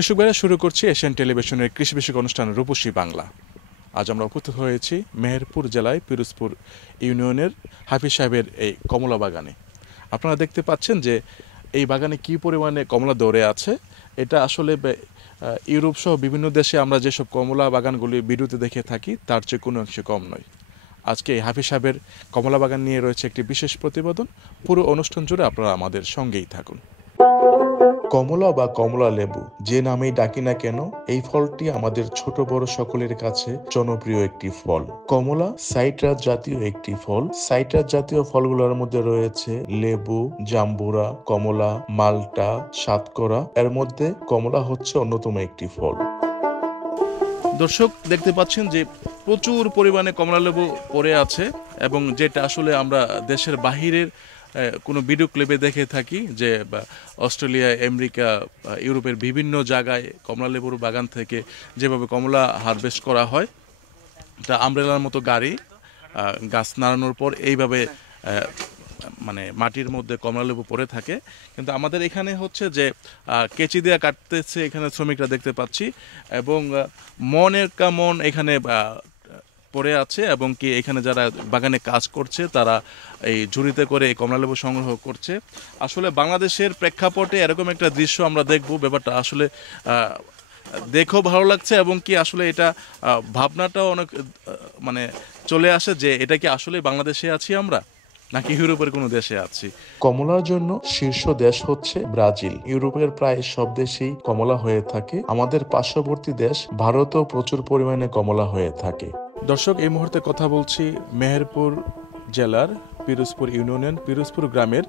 কৃষক ভাইরা, শুরু করছি এশিয়ান টেলিভিশনের কৃষি বিষয়ক অনুষ্ঠান রূপসী বাংলা। আজ আমরা উপস্থিত হয়েছি মেহেরপুর জেলায় পিরোজপুর ইউনিয়নের হাফিজ সাহেবের এই কমলা বাগানে। আপনারা দেখতে পাচ্ছেন যে এই বাগানে কী পরিমাণে কমলা ধরে আছে। এটা আসলে ইউরোপ সহ বিভিন্ন দেশে আমরা যেসব কমলা বাগানগুলি ভিডিওতে দেখে থাকি তার চেয়ে কোনো অংশে কম নয়। আজকে এই হাফিজ সাহেবের কমলা বাগান নিয়ে রয়েছে একটি বিশেষ প্রতিবেদন। পুরো অনুষ্ঠান জুড়ে আপনারা আমাদের সঙ্গেই থাকুন। কমলা বা কমলা লেবু যে নামেই ডাকি না কেন, এই ফলটি আমাদের ছোট বড় সকলের কাছে জনপ্রিয় একটি ফল। কমলা সাইট্রাস জাতীয় একটি ফল। সাইট্রাস জাতীয় ফলগুলোর মধ্যে রয়েছে লেবু, জাম্বুরা, কমলা, মাল্টা, সাতকরা। এর মধ্যে কমলা হচ্ছে অন্যতম একটি ফল। দর্শক দেখতে পাচ্ছেন যে প্রচুর পরিমাণে কমলা লেবু পড়ে আছে, এবং যেটা আসলে আমরা দেশের বাহিরের কোনো ভিডিও ক্লিপে দেখে থাকি যে অস্ট্রেলিয়া, আমেরিকা, ইউরোপের বিভিন্ন জায়গায় কমলা লেবুর বাগান থেকে যেভাবে কমলা হারভেস্ট করা হয়, এটা আমব্রেলার মতো গাড়ি গাছ নাড়ানোর পর এইভাবে মানে মাটির মধ্যে কমলা লেবু পড়ে থাকে। কিন্তু আমাদের এখানে হচ্ছে যে কেচি দিয়ে কাটতেছে এখানে শ্রমিকরা দেখতে পাচ্ছি, এবং মনের মন এখানে পড়ে আছে, এবং কি এখানে যারা বাগানে কাজ করছে তারা এই ঝুড়িতে করে এই কমলালেবু সংগ্রহ করছে। আসলে বাংলাদেশের প্রেক্ষাপটে এরকম একটা দৃশ্য আমরা দেখব, ব্যাপারটা আসলে দেখেও ভালো লাগছে, এবং কি আসলে এটা ভাবনাটাও অনেক মানে চলে আসে যে এটা কি আসলে বাংলাদেশে আছি আমরা নাকি ইউরোপের কোনো দেশে আছি। কমলার জন্য শীর্ষ দেশ হচ্ছে ব্রাজিল। ইউরোপের প্রায় সব দেশেই কমলা হয়ে থাকে। আমাদের পার্শ্ববর্তী দেশ ভারতেও প্রচুর পরিমাণে কমলা হয়ে থাকে। দর্শক, এই মুহূর্তে কথা বলছি মেহেরপুর জেলার পিরোজপুর ইউনিয়নের পিরোজপুর গ্রামের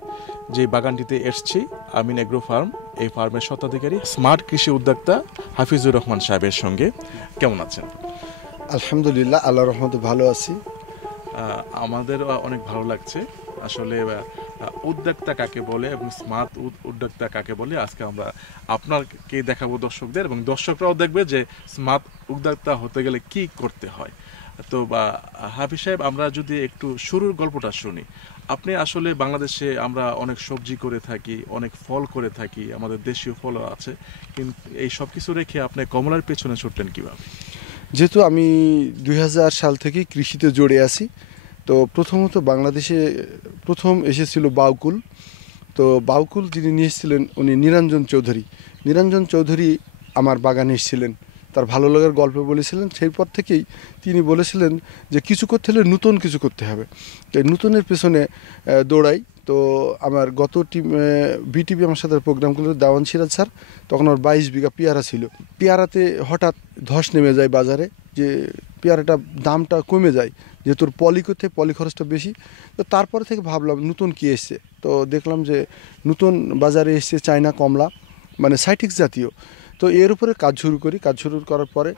যে বাগানটিতে এসছি, আমিন এগ্রো ফার্ম। এই ফার্মের স্বত্বাধিকারী স্মার্ট কৃষি উদ্যোক্তা হাফিজুর রহমান সাহেবের সঙ্গে। কেমন আছেন? আলহামদুলিল্লাহ, আল্লাহর রহমতে ভালো আছি। আমাদের অনেক ভালো লাগছে। আসলে উদ্যোক্তা কাকে বলে এবং স্মার্ট উদ্যোক্তা কাকে বলে আজকে আমরা আপনাকে দেখাবো দর্শকদের, এবং দর্শকরাও দেখবে যে স্মার্ট উদ্যোক্তা হতে গেলে কি করতে হয়। তো হাফিজ সাহেব, আমরা যদি একটু শুরুর গল্পটা শুনি। আপনি আসলে বাংলাদেশে আমরা অনেক সবজি করে থাকি, অনেক ফল করে থাকি, আমাদের দেশীয় ফলও আছে, কিন্তু এই সব কিছু রেখে আপনি কমলার পেছনে ছুটলেন কিভাবে? যেহেতু আমি 2000 সাল থেকে কৃষিতে জড়ে আছি, তো প্রথমত বাংলাদেশে প্রথম এসেছিল বাউকুল। তো বাউকুল যিনি নিয়ে এসেছিলেন উনি নিরঞ্জন চৌধুরী আমার বাগানে এসেছিলেন, তার ভালো লাগার গল্প বলেছিলেন। সেই পর থেকেই তিনি বলেছিলেন যে কিছু করতে হলে নতুন কিছু করতে হবে, তাই নতুনের পেছনে দৌড়াই। তো আমার গত বিটিভি আমার সাথে প্রোগ্রাম করলো দেওয়ান সিরাজ স্যার, তখন আমার 22 বিঘা পেয়ারা ছিল। পেয়ারাতে হঠাৎ ধস নেমে যায় বাজারে, যে পেয়ারাটা দামটা কমে যায়, যেহেতু পলি করতে পলি খরচটা বেশি। তো তারপরে থেকে ভাবলাম নতুন কী এসছে, তো দেখলাম যে নতুন বাজারে এসছে চায়না কমলা, মানে সাইটিক্স জাতীয়। তো এর উপরে কাজ শুরু করার পরে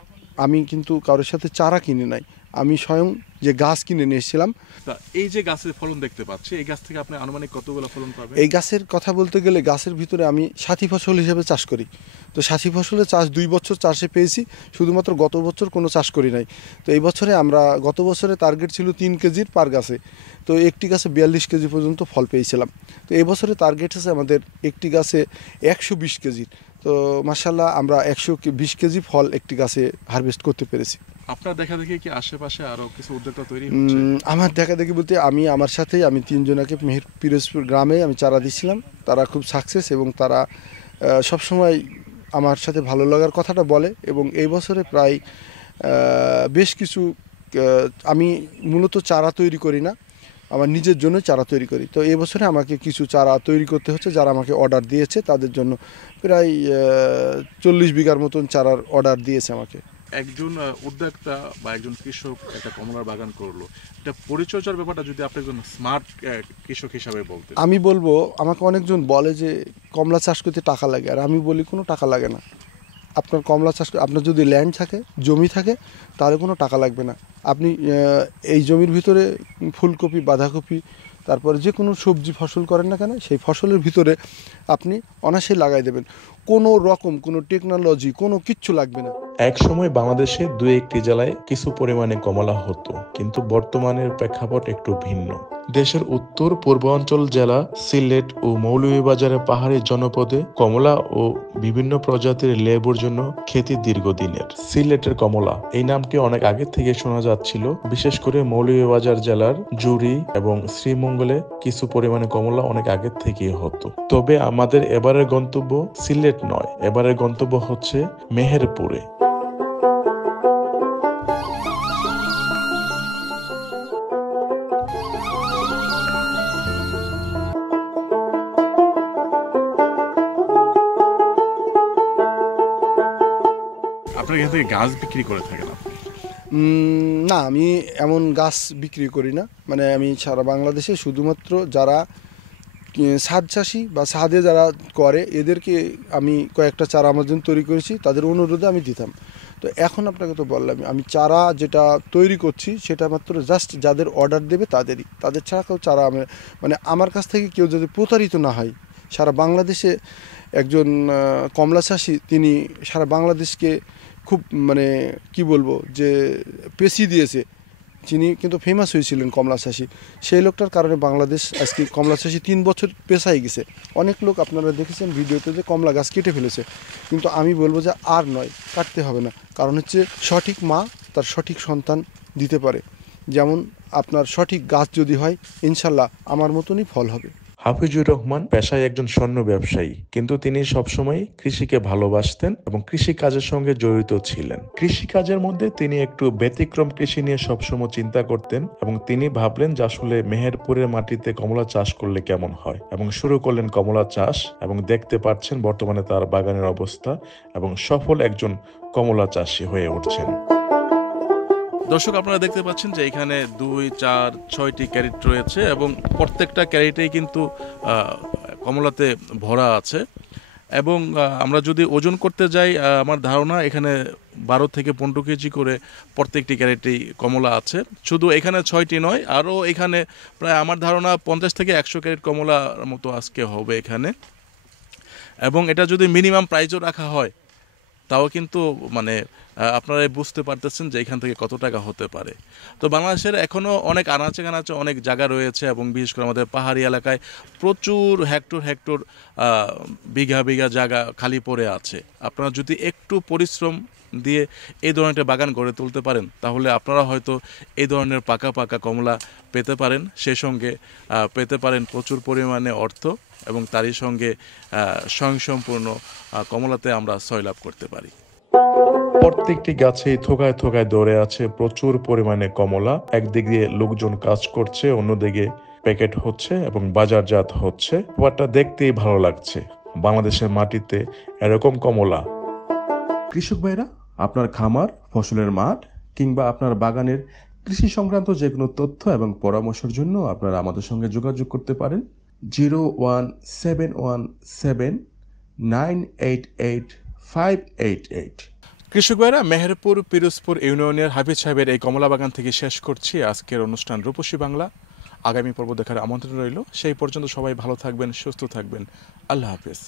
আমি কিন্তু কারোর সাথে চারা কিনে নাই, আমি স্বয়ং যে গাছ কিনে নিয়ে এসেছিলাম। এই যে গাছের ফলন দেখতে পাচ্ছি, এই গাছ থেকে আপনি আনুমানিক কতগুলো ফলন পাবেন? এই গাছের কথা বলতে গেলে গাছের ভিতরে আমি সাথী ফসল হিসেবে চাষ করি। তো সাথী ফসলের চাষ 2 বছর চাষে পেয়েছি, শুধুমাত্র গত বছর কোনো চাষ করি নাই। তো এই বছরে আমরা গত বছরে টার্গেট ছিল 3 কেজির পার গাছে, তো একটি গাছে 42 কেজি পর্যন্ত ফল পেয়েছিলাম। তো এই বছরে টার্গেট আছে আমাদের একটি গাছে 120 কেজির। তো মাশাআল্লাহ আমরা 120 কেজি ফল একটি গাছে হারভেস্ট করতে পেরেছি। আপনার দেখা দেখি কি আশেপাশে আরো কিছু উদ্যোক্তা তৈরি হচ্ছে? আমার দেখা দেখি বলতে আমার সাথেই আমি 3 জনকে পিরোজপুর গ্রামে আমি চারা দিচ্ছিলাম। তারা খুব সাকসেস, এবং তারা সবসময় আমার সাথে ভালো লাগার কথাটা বলে। এবং এই বছরে প্রায় বেশ কিছু আমি মূলত চারা তৈরি করি না, আমার নিজের জন্য চারা তৈরি করি। তো এই বছরে আমাকে কিছু চারা তৈরি করতে হচ্ছে, যারা আমাকে অর্ডার দিয়েছে তাদের জন্য প্রায় 40 বিঘার মতন চারার অর্ডার দিয়েছে আমাকে। একজন উদ্যোক্তা বা একজন কৃষক একটা কমলার বাগান করলো, এটা পরিচর্যার ব্যাপারটা যদি আপনি একজন স্মার্ট কৃষক হিসাবে বলতে। আমি বলবো, আমাকে অনেকজন বলে যে কমলা চাষ করতে টাকা লাগে, আর আমি বলি কোনো টাকা লাগে না। আপনার কমলা চাষ, আপনার যদি ল্যান্ড থাকে, জমি থাকে, তাহলে কোনো টাকা লাগবে না। আপনি এই জমির ভিতরে ফুলকপি, বাঁধাকপি, তারপরে যে কোনো সবজি ফসল করেন না কেন, সেই ফসলের ভিতরে আপনি অনায়াসে লাগাই দেবেন, কোনো রকম কোনো টেকনোলজি কোনো কিচ্ছু লাগবে না। এক সময় বাংলাদেশে 2-1টি জেলায় কিছু পরিমাণে কমলা হতো, কিন্তু বর্তমানের প্রেক্ষাপট একটু ভিন্ন। দেশের উত্তর পূর্বাঞ্চল জেলা সিলেট ও মৌলভীবাজারের পাহাড়ি জনপদে কমলা ও বিভিন্ন প্রজাতির লেবুর জন্য খ্যাতি দীর্ঘদিনের। সিলেটের কমলা এই নামটি অনেক আগে থেকে শোনা যাচ্ছিল, বিশেষ করে মৌলভীবাজার জেলার জুড়ি এবং শ্রীমঙ্গলে কিছু পরিমাণে কমলা অনেক আগের থেকেই হতো। তবে আমাদের এবারের গন্তব্য সিলেট নয়, এবারের গন্তব্য হচ্ছে মেহেরপুরে। আপনার এখান থেকে গাছ বিক্রি করে থাকেন আপনি? না, আমি এমন গাছ বিক্রি করি না। মানে আমি সারা বাংলাদেশে শুধুমাত্র যারা ছাদ চাষি বা ছাদে যারা করে এদেরকে আমি কয়েকটা চারা আমার জন্য তৈরি করেছি, তাদের অনুরোধে আমি দিতাম। তো এখন আপনাকে তো বললাম আমি চারা যেটা তৈরি করছি সেটা মাত্র জাস্ট যাদের অর্ডার দেবে তাদের ছাড়া কেউ চারা আমি মানে আমার কাছ থেকে কেউ যদি প্রতারিত না হয়। সারা বাংলাদেশে একজন কমলা চাষি, তিনি সারা বাংলাদেশকে খুব মানে কি বলবো যে পেশি দিয়েছে, যিনি কিন্তু ফেমাস হয়েছিলেন কমলা চাষি। সেই লোকটার কারণে বাংলাদেশ আজকে কমলা চাষি 3 বছর পেশায় গেছে। অনেক লোক আপনারা দেখেছেন ভিডিওতে যে কমলা গাছ কেটে ফেলেছে, কিন্তু আমি বলবো যে আর নয়, কাটতে হবে না। কারণ হচ্ছে সঠিক মা তার সঠিক সন্তান দিতে পারে। যেমন আপনার সঠিক গাছ যদি হয়, ইনশাল্লাহ আমার মতনই ফল হবে। হাফিজুর রহমান পেশায় একজন স্বর্ণ ব্যবসায়ী, কিন্তু তিনি সবসময় কৃষিকে ভালোবাসতেন এবং কৃষি কাজের সঙ্গে জড়িত ছিলেন। কৃষি কাজের মধ্যে তিনি একটু ব্যতিক্রম কৃষি নিয়ে সবসময় চিন্তা করতেন এবং তিনি ভাবলেন যে আসলে মেহেরপুরের মাটিতে কমলা চাষ করলে কেমন হয়, এবং শুরু করলেন কমলা চাষ। এবং দেখতে পাচ্ছেন বর্তমানে তার বাগানের অবস্থা, এবং সফল একজন কমলা চাষী হয়ে উঠছেন। দর্শক, আপনারা দেখতে পাচ্ছেন যে এখানে 2, 4, 6টি ক্যারেট রয়েছে এবং প্রত্যেকটা ক্যারেটেই কিন্তু কমলাতে ভরা আছে। এবং আমরা যদি ওজন করতে যাই, আমার ধারণা এখানে 12 থেকে 15 কেজি করে প্রত্যেকটি ক্যারেটেই কমলা আছে। শুধু এখানে 6টি নয়, আরও এখানে প্রায় আমার ধারণা 50 থেকে 100 ক্যারেট কমলার মতো আজকে হবে এখানে। এবং এটা যদি মিনিমাম প্রাইসও রাখা হয়, তাও কিন্তু মানে আপনারা বুঝতে পারতেছেন যে এখান থেকে কত টাকা হতে পারে। তো বাংলাদেশের এখনও অনেক আনাচে কানাচে অনেক জায়গা রয়েছে, এবং বিশেষ করে আমাদের পাহাড়ি এলাকায় প্রচুর হেক্টর বিঘা বিঘা জায়গা খালি পড়ে আছে। আপনারা যদি একটু পরিশ্রম দিয়ে এই ধরনের একটা বাগান গড়ে তুলতে পারেন, তাহলে আপনারা হয়তো এই ধরনের পাকা পাকা কমলা পেতে পারেন। সেই সঙ্গে পেতে পারেন প্রচুর পরিমাণে অর্থ, এবং তারই সঙ্গে স্বয়ংসম্পূর্ণ কমলাতে আমরা সয়লাভ করতে পারি। প্রত্যেকটি গাছেই থোকায় থোকায় ধরে আছে প্রচুর পরিমাণে কমলা। একদিক দিয়ে লোকজন কাজ করছে, অন্যদিকে প্যাকেট হচ্ছে এবং বাজারজাত হচ্ছে। ব্যাপারটা দেখতেই ভালো লাগছে, বাংলাদেশের মাটিতে এরকম কমলা। কৃষক ভাইরা, আপনার খামার, ফসলের মাঠ কিংবা আপনার বাগানের কৃষি সংক্রান্ত যে কোনো তথ্য এবং পরামর্শের জন্য আপনারা আমাদের সঙ্গে যোগাযোগ করতে পারেন 017171988 কৃষক ভাইরা, মেহেরপুর পিরোজপুর ইউনিয়নের হাফিজ সাহেবের এই কমলা বাগান থেকে শেষ করছি আজকের অনুষ্ঠান রূপসী বাংলা। আগামী পর্ব দেখার আমন্ত্রণ রইল। সেই পর্যন্ত সবাই ভালো থাকবেন, সুস্থ থাকবেন। আল্লাহ হাফিজ।